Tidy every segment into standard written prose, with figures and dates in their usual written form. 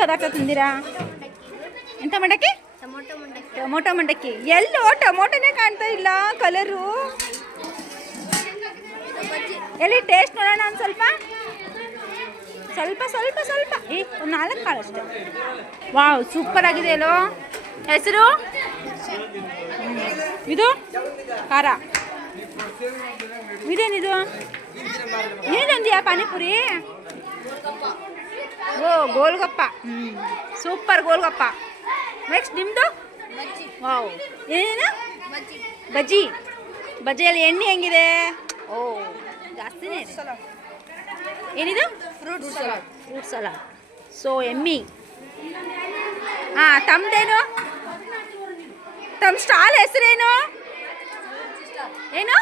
ಪದಾರ್ಥ ತಂದಿರಾ? ಎಂತ ಮಂಡಕ್ಕಿ? ಟೊಮೊಟೊ ಮಂಡಕ್ಕಿ. ಎಲ್ಲೋ ಟೊಮೊಟೊನೇ ಕಾಣ್ತಾ ಇಲ್ಲ ಕಲರು. ಎಲ್ಲಿ ಟೇಸ್ಟ್ ನೋಡೋಣ ಒಂದು ಸ್ವಲ್ಪ ಸ್ವಲ್ಪ ಸ್ವಲ್ಪ ಸ್ವಲ್ಪ ಒಂದು 4 ಕಾಳು ಅಷ್ಟೇ. ವಾವ್, ಸೂಪರ್ ಆಗಿದೆ ಅಲ್ಲೋ. ಹೆಸರು ಇದು ಖಾರ. ಇದೇನಿದು? ಏನೊಂದಿಯಾ ಪಾನಿಪುರಿ? ಓ, ಗೋಲ್ಗಪ್ಪ. ಸೂಪರ್ ಗೋಲ್ಗಪ್ಪ. ನೆಕ್ಸ್ಟ್ ನಿಮ್ಮದು? ವಾವ್, ಏನೇನು? ಬಜ್ಜಿ. ಬಜ್ಜಿಯಲ್ಲಿ ಎಣ್ಣೆ ಹೆಂಗಿದೆ? ಓ, ಜಾಸ್ತಿನೇ ಇದೆ. ಏನಿದು? Fruit salad. ಸೊ ಎಮ್ಮಿ. ಹಾಂ, ತಮ್ಮದೇನು? ತಮ್ಮ ಸ್ಟಾಲ್ ಹೆಸರೇನು? ಏನು?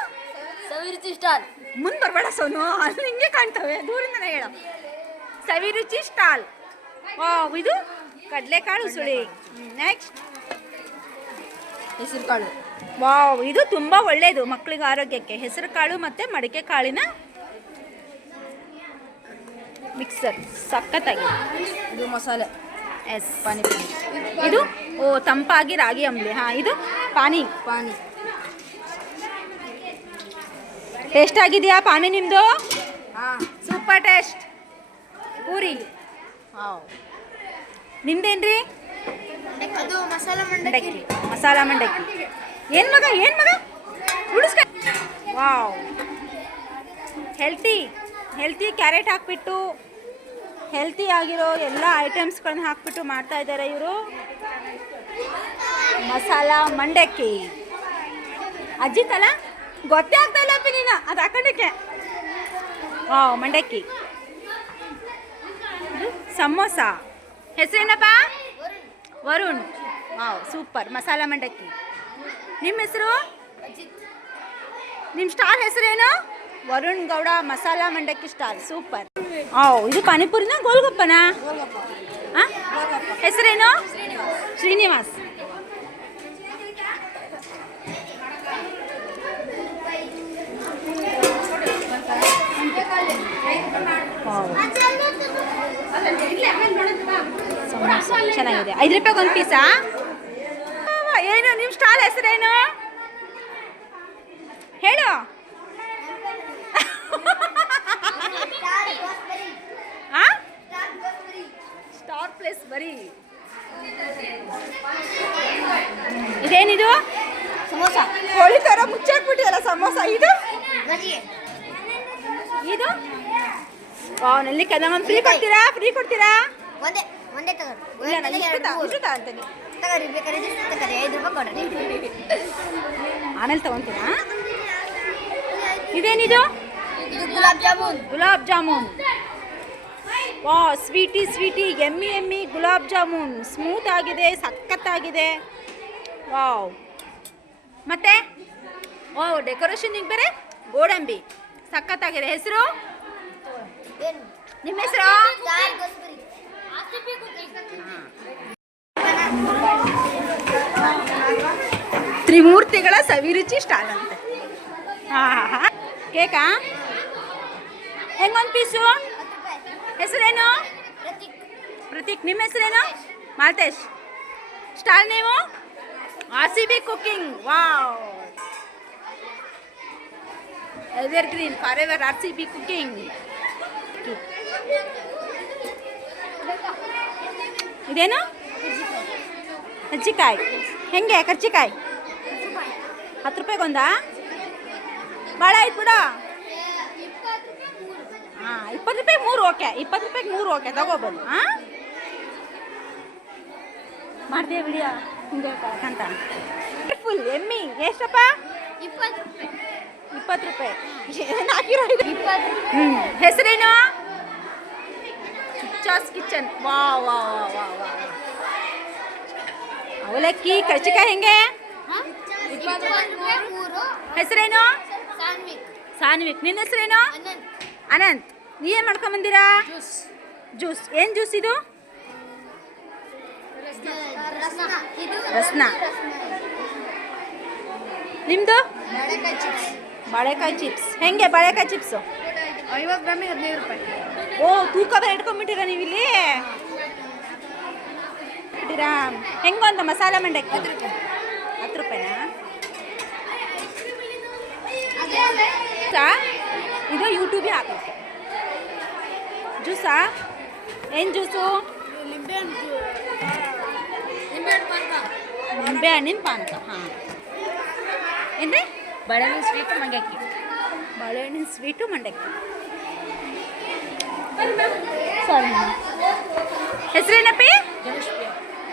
ಸವಿರುಚಿ ಸ್ಟಾಲ್. ಮುಂದೆ ಬರಬೇಡ ಸೋನು, ಅಲ್ಲಿ ಹಿಂಗೆ ಕಾಣ್ತವೆ, ದೂರಿಂದನೇ ಹೇಳು. ಸವಿರುಚಿ ಸ್ಟಾಲ್. ವಾವ್, ಇದು ಕಡಲೆಕಾಳು ಸುಳಿ. ನೆಕ್ಸ್ಟ್ ಹೆಸರು ಕಾಳು. ವಾವ್, ಇದು ತುಂಬ ಒಳ್ಳೆಯದು ಮಕ್ಕಳಿಗೆ ಆರೋಗ್ಯಕ್ಕೆ. ಹೆಸರು ಕಾಳು ಮತ್ತು ಮಡಿಕೆ ಕಾಳಿನ ಮಿಕ್ಸರ್ ಸಖತ್ತಾಗಿದೆ. ಇದು ಮಸಾಲೆ. ಎಸ್, ಪಾನಿಪುರಿ. ಇದು ತಂಪಾಗಿ ರಾಗಿ ಅಂಬ್ಲಿ. ಹಾಂ, ಇದು ಪಾನಿ. ಟೇಸ್ಟ್ ಆಗಿದೆಯಾ ಪಾನಿ ನಿಮ್ಮದು? ಹಾಂ, ಸೂಪರ್ ಟೇಸ್ಟ್. ಪೂರಿ. ಹಾಂ, ನಿಮ್ದೇನ್ರಿ? ಅದು ಮಸಾಲ ಮಂಡಕ್ಕಿ. ಮಸಾಲ ಮಂಡಕ್ಕಿ. ಏನು ಮಗ ಉಳಿಸ್ಕ. ವಾವ್, ಹೆಲ್ತಿ ಕ್ಯಾರೆಟ್ ಹಾಕ್ಬಿಟ್ಟು ಹೆಲ್ತಿ ಆಗಿರೋ ಎಲ್ಲ ಐಟಮ್ಸ್ಗಳನ್ನ ಹಾಕ್ಬಿಟ್ಟು ಮಾಡ್ತಾ ಇದ್ದಾರೆ ಇವರು. ಮಸಾಲ ಮಂಡಕ್ಕಿ. ಅಜ್ಜಿತಲ್ಲ ಗೊತ್ತೇ ಆಗ್ತಾ ಇಲ್ಲ ಪಿನಿನ ಅದು ಹಾಕೊಂಡಕ್ಕೆ. ವಾವ್, ಮಂಡಕ್ಕಿ. ಸಮೋಸ. ಹೆಸರೇನಪ್ಪ? ವರುಣ್. Wow, super. ಮಸಾಲ ಮಂಡಕ್ಕಿ. ನಿಮ್ಮ ಹೆಸರು? ನಿಮ್ಮ ಸ್ಟಾಲ್ ಹೆಸರೇನು? ವರುಣ್ ಗೌಡ ಮಸಾಲ ಮಂಡಕ್ಕಿ ಸ್ಟಾಲ್. ಸೂಪರ್. ಇದು ಪಾನಿಪುರಿನ ಗೋಲ್ಗಪ್ಪನಾ? ಹಾಂ, ಹೆಸರೇನು? ಶ್ರೀನಿವಾಸ್. ಚೆನ್ನಾಗಿದೆ. 5 ರೂಪಾಯಿಗೆ ಒಂದು ಪೀಸಾ? ಏನು ನಿಮ್ಮ ಸ್ಟಾಲ್ ಹೆಸರೇನು ಹೇಳು? ಸ್ಟಾರ್ ಪ್ಲೇಸ್ ಬರೀ. ಇದೇನಿದು? ಸಮೋಸ. ಕೋಳಿ ಥರ ಮುಚ್ಚಾಕ್ಬಿಟ್ಟಿಯಲ್ಲ ಸಮೋಸ. ಇದು ಇದು ನಲ್ಲಿ ಕೆಲವೊಂದು ಫ್ರೀ ಕೊಡ್ತೀರಾ? ಒಂದೇ ತಗೊಳ್ಳಿ. ಇಲ್ಲ, ನಾನು ಇಷ್ಟು ಅಂತೀನಿ. ಬೇಕಾದ್ರೆ 5 ರೂಪಾಯಿ ಕೊಡ್ರಿ. ಆಮೇಲೆ ತಗೊತೀರಾ? ಇದೇನಿದು? ಗುಲಾಬ್ ಜಾಮೂನ್. ವಾ, ಸ್ವೀಟಿ ಎಮ್ಮಿ ಗುಲಾಬ್ ಜಾಮೂನ್. ಸ್ಮೂತ್ ಆಗಿದೆ, ಸಖತ್ತಾಗಿದೆ. ವಾವ್. ಮತ್ತೆ ಡೆಕೋರೇಷನ್ಗೆ ಬೇರೆ ಗೋಡಂಬಿ ಸಖತ್ತಾಗಿದೆ. ಹೆಸರು? ನಿಮ್ಮ ಹೆಸರು? ತ್ರಿಮೂರ್ತಿಗಳ ಸವಿರುಚಿ ಸ್ಟಾಲ್ ಅಂತೆ. ಹಾಂ, ಕೇಕಾ? ಹೆಂಗೊಂದು ಪೀಸು? ಹೆಸರೇನು? ಪ್ರತೀಕ್. ನಿಮ್ಮ ಹೆಸರೇನು? Maltesh. Stall name? RCB cooking. Wow, ever green for ever RCB cooking. ಇದೇನು? ಕರ್ಜಿಕಾಯಿ. ಹೆಂಗೆ ಕರ್ಜಿಕಾಯಿ? 10 ರೂಪಾಯಿಗೊಂದಾ? ಭಾಳ ಆಯ್ತು ಬಿಡ. ಹಾಂ, 20 ರೂಪಾಯಿಗೆ 3. ಓಕೆ, 20 ರೂಪಾಯಿಗೆ 3. ಓಕೆ, ತಗೋಬೋದು. ಹಾಂ, ಮಾಡ್ತೀಯ ವಿಡಿಯೋ ಹಿಂಗೆ ಅಂತ. ಫುಲ್ ಎಮ್ಮಿ ಎಷ್ಟಪ್ಪ? 20 ರೂಪಾಯಿ. ಏನು ಹಾಕಿರೋ ಇದು? ಹೆಸರೇನು? ಕಿಚ್ಚಾಸ್ ಕಿಚನ್. ವಾ. ಅವಲಕ್ಕಿ. ಕರ್ಜಿಕಾಯಿ ಹೆಂಗೆ? ಹೆಸರೇನು? ಸಾನ್ವಿಕ್. ನಿನ್ನ ಹೆಸರೇನು? ಅನಂತ್. ನೀ ಏನು ಮಾಡ್ಕೊಂಬಂದಿರಾ? ಜ್ಯೂಸ್. ಏನು ಜ್ಯೂಸ್ ಇದು? ರಸ್ನ. ನಿಮ್ಮದು? ಬಾಳೆಕಾಯಿ ಚಿಪ್ಸ್. ಹೆಂಗೆ ಬಾಳೆಕಾಯಿ ಚಿಪ್ಸು? 50 ಗ್ರಾಮಿಗೆ 15 ರೂಪಾಯಿ. ಓ, ತೂಕ ಬೇರೆ ಇಟ್ಕೊಂಡ್ಬಿಟ್ಟಿರ ನೀವಿಲ್ಲಿ. ಕೊಡ್ತೀರಾ? ಹೆಂಗೊಂದು ಮಸಾಲ ಮಂಡಕ್ಕಿ 10 ರೂಪಾಯಿನಾ? ಇದು ಯೂಟ್ಯೂಬಿಗೆ ಹಾಕುತ್ತೆ. ಜ್ಯೂಸಾ? ಏನು ಜ್ಯೂಸು? ನಿಂಬೆ ಹಣ್ಣಿನ ಪಾನಕ. ಹಾಂ, ಏನ್ರಿ? ಬಾಳೆಹಣ್ಣಿನ ಸ್ವೀಟು ಮಂಡಕ್ಕಿ. ಬಾಳೆಹಣ್ಣಿನ ಸ್ವೀಟು ಮಂಡಕ್ಕಿ. ಸರಿ, ಹೆಸರೇನಪ್ಪಿ?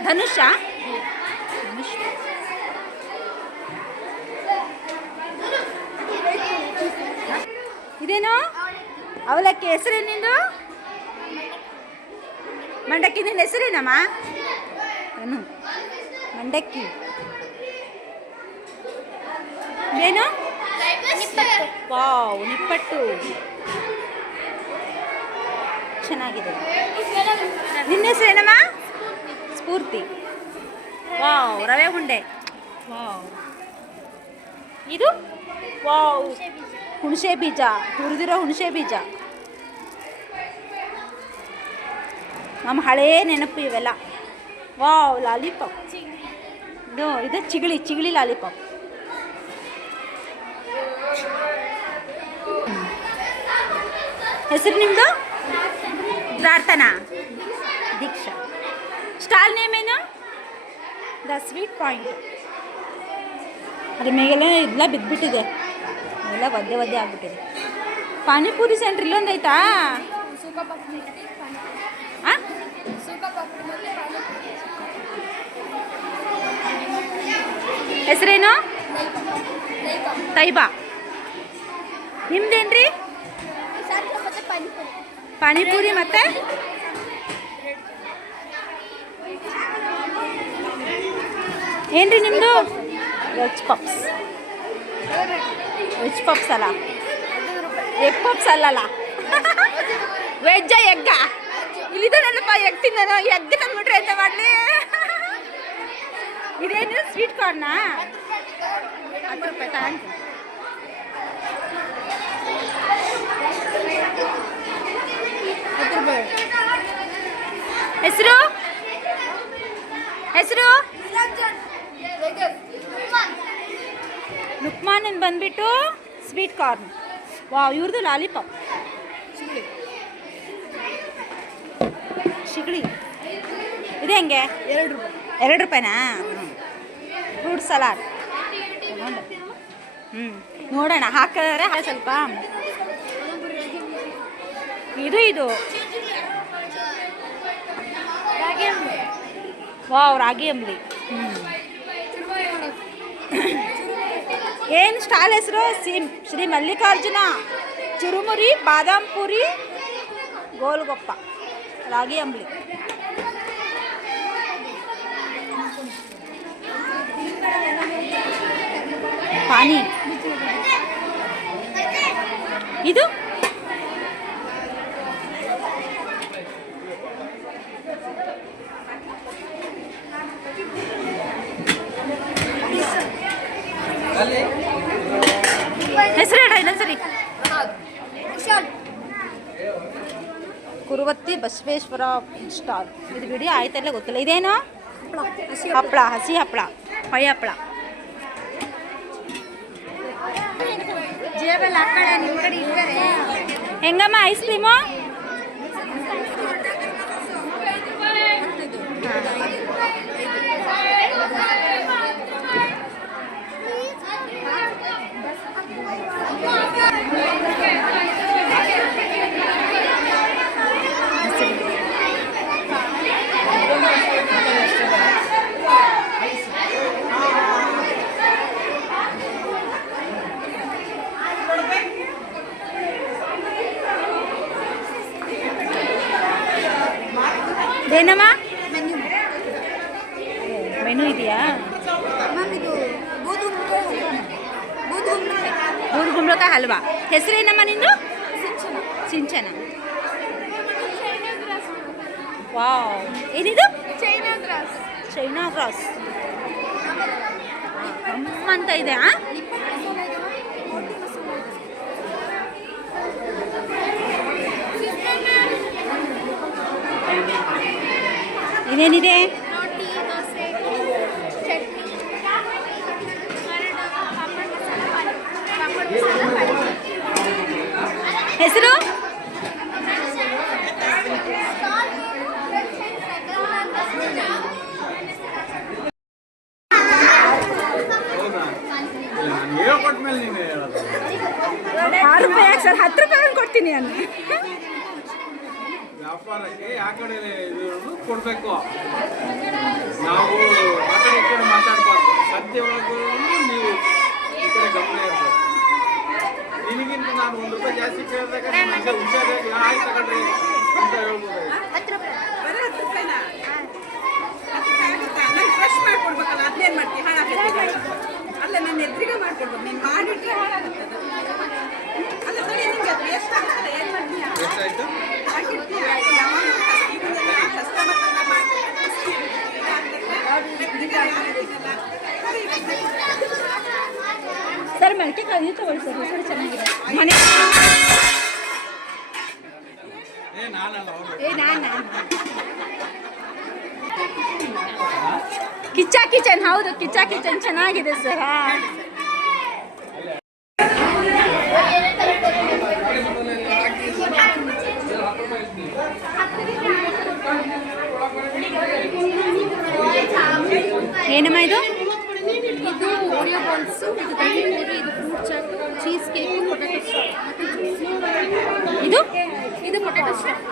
ಧನುಷ. ಧನುಷ್. ಇದೇನು ಅವಲಕ್ಕಿ? ಹೆಸರೇನಿಂದು? ಮಂಡಕ್ಕಿ. ನಿನ್ನ ಹೆಸರೇನಮ್ಮ? ಏನು ಮಂಡಕ್ಕಿ? ಏನು? ವಾವ್, ನಿಪ್ಪಟ್ಟು. ಚೆನ್ನಾಗಿದೆ. ನಿನ್ನ ಹೆಸರೇನಮ್ಮ? ಸ್ಫೂರ್ತಿ. ವಾವ್, ರವೆ ಉಂಡೆ. ವಾವ್, ಇದು ವಾವ್, ಹುಣಸೆ ಬೀಜ, ಹುರಿದಿರೋ ಹುಣಸೆ ಬೀಜ. ನಮ್ಮ ಹಳೇ ನೆನಪು ಇವೆಲ್ಲ. Wow, lollipop. ಇದು ಚಿಗಳಿ ಲಾಲಿಪಾಪ್. ಹೆಸರು ನಿಮ್ಮದು? ಪ್ರಾರ್ಥನಾ. ದೀಕ್ಷಾ. ಸ್ಟಾಲ್ ನೇಮ್ ಏನು? The sweet point. ಅದ್ರ ಮೇಲೆಲ್ಲ ಇದೆಲ್ಲ ಬಿದ್ದುಬಿಟ್ಟಿದೆ, ಎಲ್ಲ ಒದ್ದೆ ಆಗ್ಬಿಟ್ಟಿದೆ. ಪಾನಿಪುರಿ ಸೆಂಟ್ರ್ ಇಲ್ಲೊಂದು ಐತಾ? ಹಾಂ, ಹೆಸರೇನು? ತೈಬಾ. ನಿಮ್ದೇನ್ರಿ? ಪಾನಿಪುರಿ ಮತ್ತೆ ಏನ್ರಿ ನಿಮ್ಮದು? Veg puffs. ವೆಜ್ ಪಪ್ಸ್ ಅಲ್ಲ, ಎಗ್ ಪಪ್ಸ್ ಅಲ್ಲಲ್ಲ. ವೆಜ್ಜ ಎಗ್ಗ? ಇಲ್ಲಿದ್ದಾನಲ್ಲಪ್ಪ ಎಗ್ ತಿನ್ನೋದು. ಎಗ್ ತಂದ್ಬಿಟ್ರೆ ಎಂತ ಮಾಡಲಿ? ಇದೇನು ಸ್ವೀಟ್ ಕಾರ್ನಾ? 10 ರೂಪಾಯಿ ತಗೊಂಡು. ಹೆಸರು? ಹೆಸರು ಲುಕ್ಮಾನ್ ಬಂದ್ಬಿಟ್ಟು ಸ್ವೀಟ್ ಕಾರ್ನ್. ವಾವ್, ಇವ್ರದ್ದು ಲಾಲಿಪಾಪ್. ಶಿಗಳಿ. ಇದು ಹೆಂಗೆ? 2 ರೂಪಾಯಿ. 2 ರೂಪಾಯಿನಾ? ಫ್ರೂಟ್ ಸಲಾಡ್ ನೋಡೋಣ, ಹಾಕಿದ್ರೆ ಸ್ವಲ್ಪ. ಇದು ವಾವ್, ರಾಗಿ ಅಂಬ್ಲಿ. ಏನು ಸ್ಟಾಲ್ ಹೆಸರು? ಶ್ರೀ ಮಲ್ಲಿಕಾರ್ಜುನ ಚುರುಮುರಿ ಬಾದಾಮ್ ಪುರಿ ಗೋಲ್ಗೊಪ್ಪ ರಾಗಿ ಅಂಬ್ಲಿ. ಪಾನಿ. ಇದು ಹೆಸರು ಹೇಳ ಇನ್ನೊಂದ್ಸರಿ. ಕುರುವತ್ತಿ ಬಸವೇಶ್ವರ ಸ್ಟಾಲ್. ಇದು ಬಿಡಿ ಆಯ್ತಲ್ಲ, ಗೊತ್ತಿಲ್ಲ. ಇದೇನು? ಹಪ್ಪಳ, ಹಸಿ ಹಪ್ಪಳ, ಹೊಳೆ ಹಪ್ಪಳ. ಹೆಂಗಮ್ಮ ಐಸ್ ಕ್ರೀಮು? ಏನಮ್ಮ ಮೆನು ಇದೆಯಾ? ಬೂದ್ ಗುಂಬಳಕಾಯಿ ಹಲ್ವಾ. ಹೆಸರೇನಮ್ಮ ನಿಂದು? ಸಿಂಚನ. ವಾವ್, ಏನಿದು? ಚೈನಾ ಗ್ರಾಸ್ ಅಂತ ಇದೆ. ಇದೇನಿದೆ? ಹೆಸರು ಹೇಳ್ಕೊಟ್ಮೇಲೆ ನೀನು ಹೇಳೋದು 6 ರೂಪಾಯಿ ಯಾಕೆ ಸರ್ 10 ರೂಪಾಯಿ ಕೊಡ್ತೀನಿ ನಾನು ವ್ಯಾಪಾರಕ್ಕೆ ಆ ಕಡೆ ಇದು ಕೊಡಬೇಕು. ನಾವು ಆ ಕಡೆ ಈ ಕಡೆ ಮಾತಾಡಬಾರ್ದು. ಸದ್ಯ ಒಳಗೂ ನೀವು ಈ ಕಡೆ ಗಮನ ಇರಬೇಕು. ನಿನಗಿಂತ ನಾನು 1 ರೂಪಾಯಿ ಜಾಸ್ತಿ ಕೇಳಿದಾಗ ನನಗೆ ಹುಷಾರಾಗಿ ಆಯ್ತು ತಗೊಳ್ರಿ ಅಂತ ಹೇಳ್ಬೋದು. 10 ರೂಪಾಯಿ. ಬರೀ 10 ರೂಪಾಯಿನಾ? 10 ರೂಪಾಯಿ ಆಗುತ್ತಾ? ನಾನು ಫ್ರೆಶ್ ಮಾಡ್ಕೊಡ್ಬೇಕಲ್ಲ, ಅದೇನು ಮಾಡ್ತೀವಿ? ಹಾಳಾಗುತ್ತೆ. ಅಲ್ಲ, ನನ್ನ ಎದುರಿಗೆ ಮಾಡ್ಕೊಡ್ಬೇಕು. ನೀನು ಮಾಡಿಟ್ರೆ ಹಾಳಾಗುತ್ತೆ ಅದು. ಅಲ್ಲ ಸರಿ, ನಿಂಗೆ ಅದು ವೇಸ್ಟ್ ಆಗುತ್ತಲ್ಲ, ಏನು ಮಾಡ್ತೀಯಾ? ಎಷ್ಟಾಯ್ತು? ಹಾಕಿರ್ತೀಯಾ? ಯಾವಾಗ ಕಸ್ಟಮರ್ ಬಂದ ಮಾಡ್ಕೊಡ್ತೀನಿ. ಸರ್ ಮೆಳಕೆ ಕಾಯಿ ತಗೊಳ್ಳಿ ಸರ್ ಹೆಸರು ಚೆನ್ನಾಗಿದೆ ಮನೆ ನಾನಲ್ಲ ಅವರು. ನಾನು ಕಿಚ್ಚ ಕಿಚನ್ ಹೌದು ಕಿಚ್ಚ ಕಿಚನ್ ಚೆನ್ನಾಗಿದೆ ಸರ್ ಏನಮ್ಮ ಇದು ಇದು ಓರಿಯೋ ಬಾಲ್ಸ್, ಇದು ದಹಿಪುರಿ, ಇದು fruit chaat, cheesecake, potato stuff. ಇದು ಇದು ಪೊಟ್ಯಾಟೊ ಸ್ಟಫ್.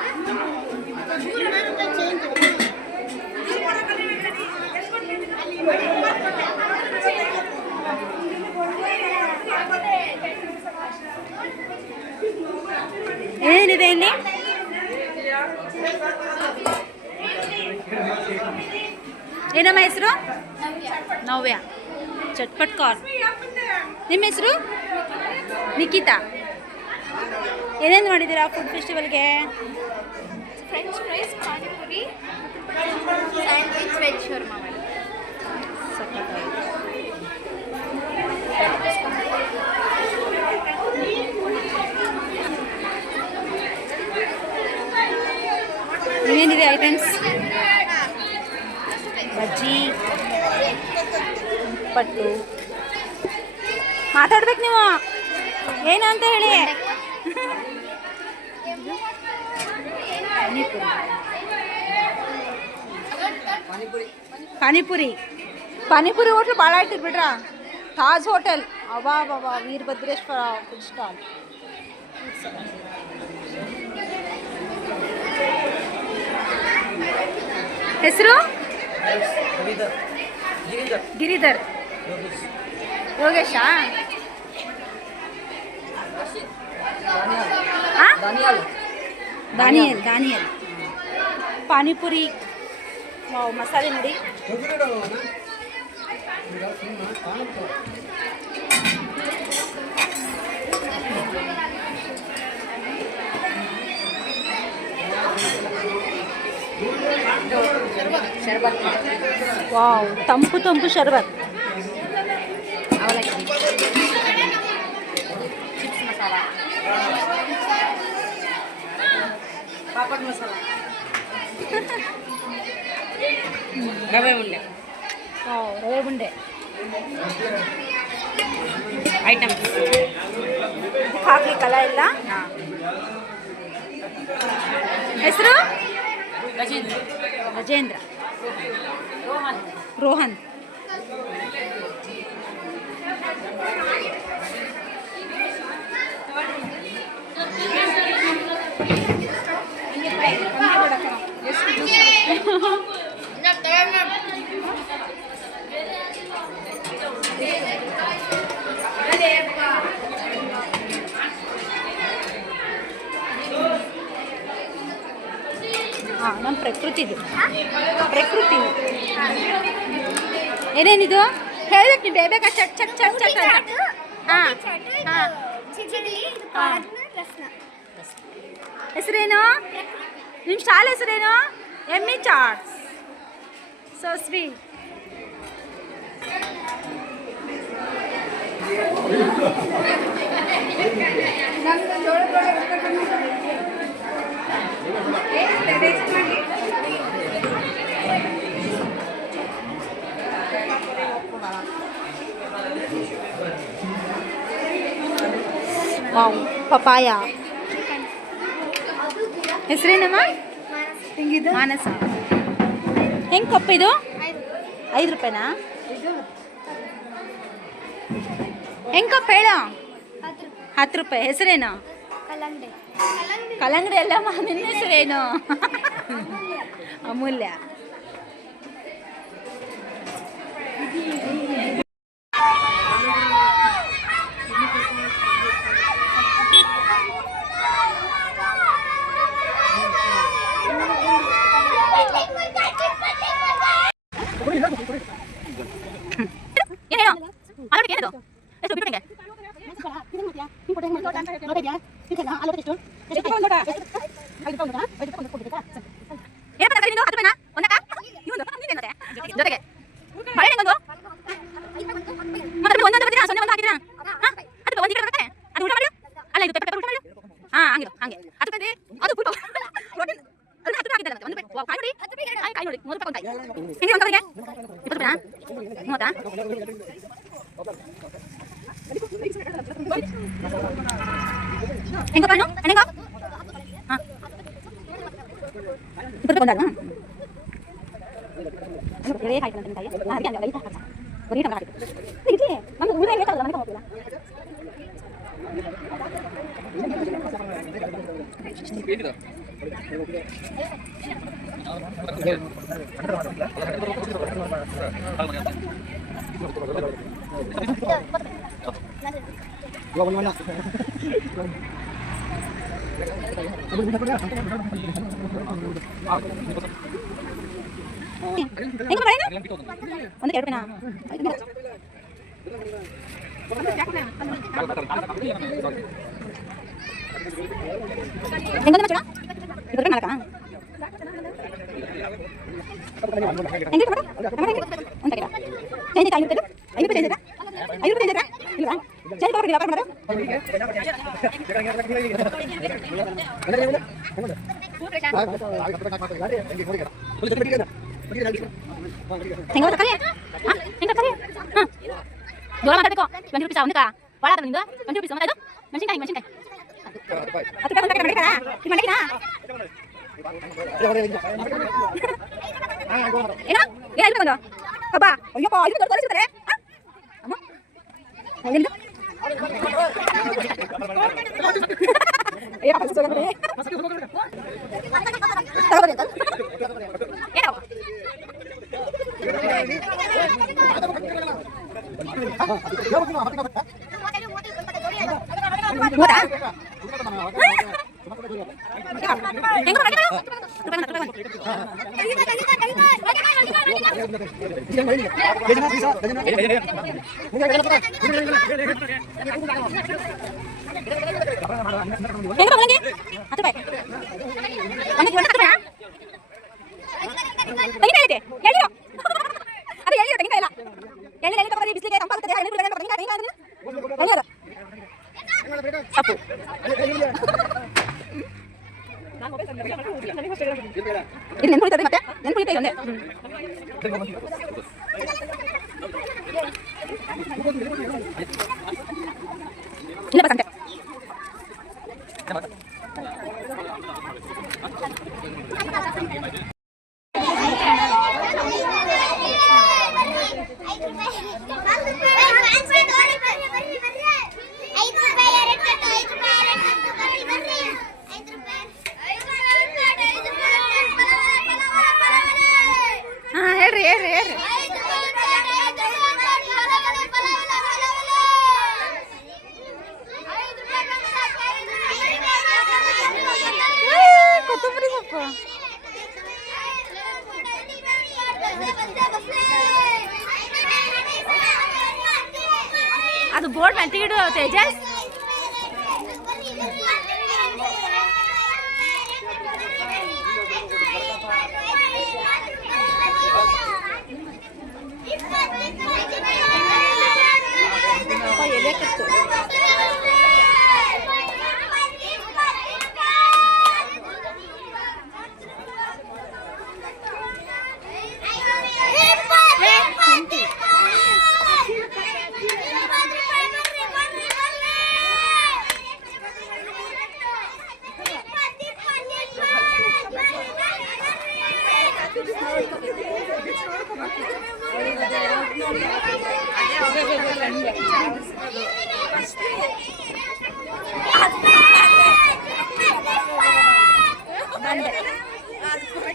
ಏನಿದೆ ಇಲ್ಲಿ ಏನಮ್ಮ ಹೆಸರು ನವ್ಯ ಚಟ್ಪಟ್ ಕಾರ್ನ್ ನಿಮ್ಮ ಹೆಸರು ನಿಖಿತಾ ಏನೇನು ಮಾಡಿದ್ದೀರಾ ಫುಡ್ ಫೆಸ್ಟಿವಲ್ಗೆ French fries, panipuri, sandwich, veg shawarma ಮಾಡಿ. ಏನೇನಿದೆ ಐಟಮ್ಸ್ ಬಜ್ಜಿ ಪಟ್ಟು ಮಾತಾಡ್ಬೇಕು ನೀವು ಏನು ಅಂತ ಹೇಳಿ ಪಾನಿಪುರಿ ಪಾನಿಪುರಿ ಹೋಟ್ಲು ಭಾಳ ಇಟ್ಟಿರ್ಬಿಟ್ರ ತಾಜ್ ಹೋಟೆಲ್ ಅವಾ ಬಾಬಾ ವೀರಭದ್ರೇಶ್ವರ ಫುಡ್ ಸ್ಟಾಲ್ ಹೆಸರು ಗಿರಿಧರ್ ಯೋಗೇಶಾ ದಾನಿಯಲ್ ದಾನಿಯಲ್ ಪಾನಿಪುರಿ ವಾವ್ ಮಸಾಲೆ ನೋಡಿ ವಾವ್ ತಂಪು ತಂಪು ಶರ್ಬತ್ ಅವಲಕ್ಕಿ, ಚಿಪ್ಸ್ ಮಸಾಲ, ಪಾಪಡ್ ಮಸಾಲ, ರವೆ ಉಂಡೆ, ವಾವ್ ರವೆ ಉಂಡೆ ಐಟಮ್ಸ್ ಹಾಕ್ಲಿಕ್ಕಲ್ಲ ಇಲ್ಲ ಹೆಸರು ಗಜೇಂದ್ರ, ಗಜೇಂದ್ರ ರೋಹನ್, ರೋಹನ್ ಹಾಂ ನಮ್ಮ ಪ್ರಕೃತಿದು ಪ್ರಕೃತಿ ಏನೇನಿದು ಹೇಳ್ಬೇಕು ನೀವು ಬೇಗ ಚಟ್ ಚಟ್ ಚಟ್ ಚಟ್ ಅಂತ ಹಾಂ ಹಾಂ ಹೆಸರೇನು ನಿಮ್ಮ ಶಾಲೆ ಹೆಸರೇನು ಎಮ್ಮಿ chaats so sweet wow papaya ಹೆಸರೇನಮ್ಮ? ಮಾನಸ. ಹೆಂಗೆ ಕಪ್ ಇದು? 5 ರೂಪಾಯಿನಾ? ಹೆಂಗೆ ಕಪ್ ಹೇಳು? 10 ರೂಪಾಯಿ. ಹೆಸರೇನು? ಕಲ್ಲಂಗಡಿ ಅಲ್ಲಮ್ಮ, ನಿನ್ನ ಹೆಸರೇನು? ಅಮೂಲ್ಯ. ಜೋಳ ಮಾತಾಡ್ಬೇಕು. 20 ರೂಪಾಯಿ ಅವನಿಗೆ ಭಾಳ ಆದ್ರೆ ನಿಂದು 20 ರೂಪಾಯಿ ಮತ್ತೆ ಇದು ಮೆಣಸಿನ್ಕಾಯಿ ಮೆಣಸಿನ್ಕಾಯಿ 10 ರೂಪಾಯಿ ಬಂದಾಗ ಇದು ಮಾಡಿಕಿನಾ ಏನೋ ಏನು ಬಂದು ಅಬ್ಬಾ ಅಯ್ಯಪ್ಪ ಇದು ದೊಡ್ಡ ತೋರಿಸ್ತಾರೆ ಅಮ್ಮ ಏನು ಅಯ್ಯಪ್ಪ ಸೋಗಂದ್ರೆ ತಗೋರಿ ಏನೋ ಇದು ನೆನ್ಪುಳಿತದೆ ಮತ್ತೆ ನೆನ್ಪುಳಿತ ಒಂದೇ ಇಲ್ಲ ಬಸಂತೆ ಅದು ಬೋರ್ಡ್ ಮೇಲೆ ಟಿಕೆಟ್ ತೇಜಸ್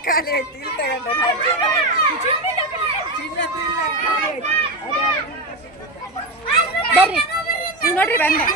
ಖಾಲಿ ಆಯ್ತು ಇಲ್ಲಿ ತಗೊಂಡ್ರೆ ಬರ್ರಿ ನೀವು ನೋಡ್ರಿ ಬಂದೆ